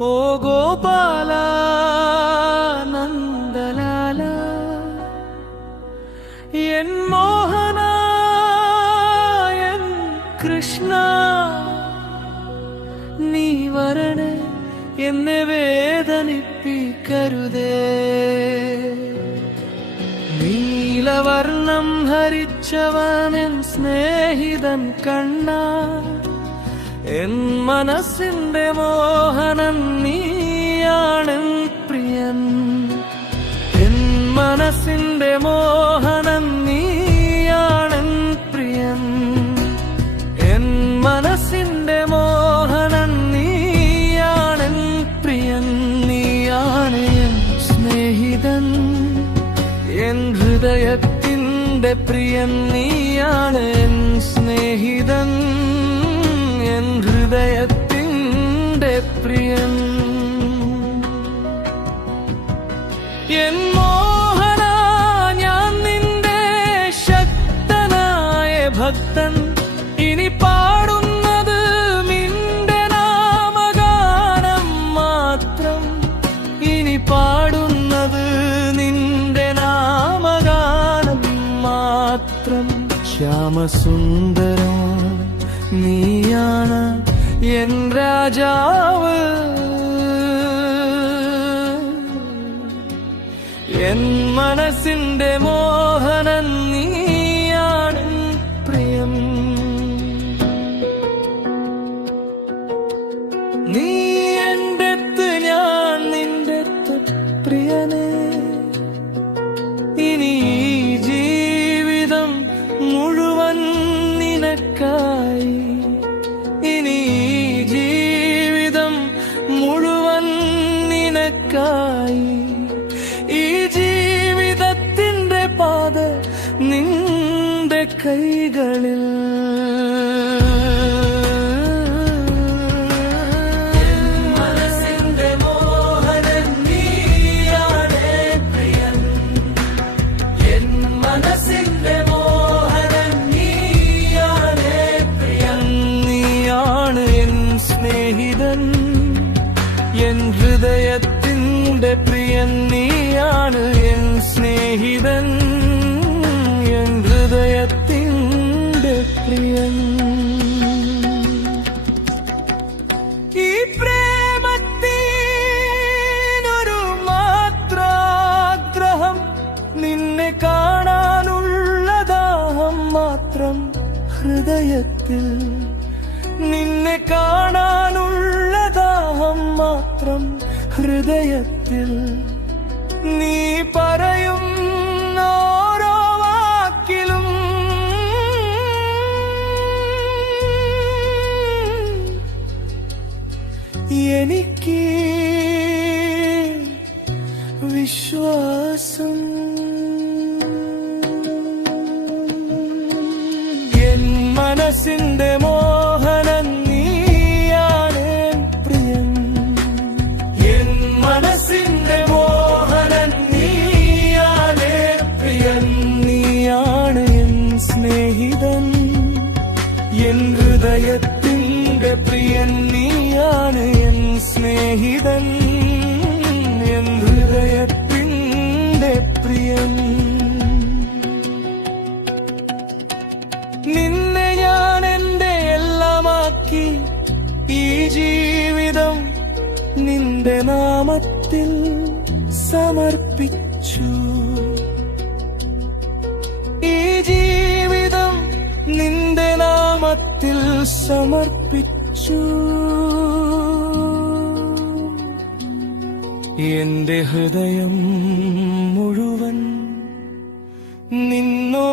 ഓ Gopala Nandalala N മോഹന N Krishna നീ വരണേ എന്നെ വേദനിപ്പിക്കരുതേ നീലവർണം ഹരിച്ചവൻ സ്നേഹിതൻ കണ്ണ എൻ മനസ്സിന്റെ മോഹനൻ നീയാണെൻ പ്രിയൻ എൻ മനസ്സിന്റെ മോഹനൻ നീയാണെൻ പ്രിയൻ എൻ മനസ്സിന്റെ മോഹനൻ നീയാണെൻ പ്രിയൻ നീയാണ് എൻ സ്നേഹിതൻ എൻ ഹൃദയത്തിന്റെ പ്രിയൻ നീയാണ് എൻ സ്നേഹിതൻ എൻ ഹൃദയത്തിന്റെ പ്രിയൻ എൻ മോഹന ഞാൻ നിന്റെ ശക്തനായ ഭക്തൻ ഇനി പാടുന്നത് നിന്റെ നാമഗാനം മാത്രം ഇനി പാടുന്നത് നിന്റെ നാമഗാനം മാത്രം ശ്യാമസുന്ദരം നീയാണ് എൻ രാജാവ് എൻ മനസ്സിന്റെ മോഹനൻ നീയാണ് പ്രിയം നീ എൻ്റെ ഞാൻ നിന്റെ പ്രിയനേ ഇനി ജീവിതം മുഴുവൻ നിനക്കായി ഇനി ജീവിതം മുഴുവൻ നിനക്കായി ഈ ജീവിതത്തിന്റെ പാത നിന്റെ കൈകളിൽ മനസ്സിന്റെ മോഹനൻ നീയാണ് പ്രിയൻ എൻ മനസ്സിന്റെ മോഹനൻ നീയാണ് പ്രിയൻ നീയാണ് എൻ സ്നേഹിതൻ എൻ ഹൃദയത്തിന്റെ പ്രിയൻ നീയാണ് എൻ സ്നേഹിതൻ എൻ ഹൃദയത്തിന്റെ പ്രിയൻ ഈ പ്രേമത്തിനൊരു മാത്രാഗ്രഹം നിന്നെ കാണാനുള്ള ദാഹം മാത്രം ഹൃദയത്തിൽ നിന്നെ കാണാനുള്ള ദാഹം മാത്രം ഹൃദയത്തിൽ നീ പറയും ഓരോ വാക്കിലും എനിക്ക് വിശ്വാസം എൻ മനസ്സിന്റെ മോഹനൻ നീയാണ് പ്രിയൻ എൻ മനസ്സിന്റെ മോഹനൻ നീയാണ് പ്രിയൻ നീയാണ് എൻ സ്നേഹിതൻ എൻ ഹൃദയത്തിന്റെ പ്രിയൻ നീയാണ് എൻ സ്നേഹിതൻ എൻ ഹൃദയത്തിന്റെ പ്രിയൻ നിന്നെ ഞാൻ എന്റെ എല്ലാമാക്കി ഈ ജീവിതം നിന്റെ നാമത്തിൽ സമർപ്പിച്ചു ഈ ജീവിതം നിന്റെ നാമത്തിൽ സമർപ്പിച്ചു എന്റെ ഹൃദയം മുഴുവൻ നിന്നോ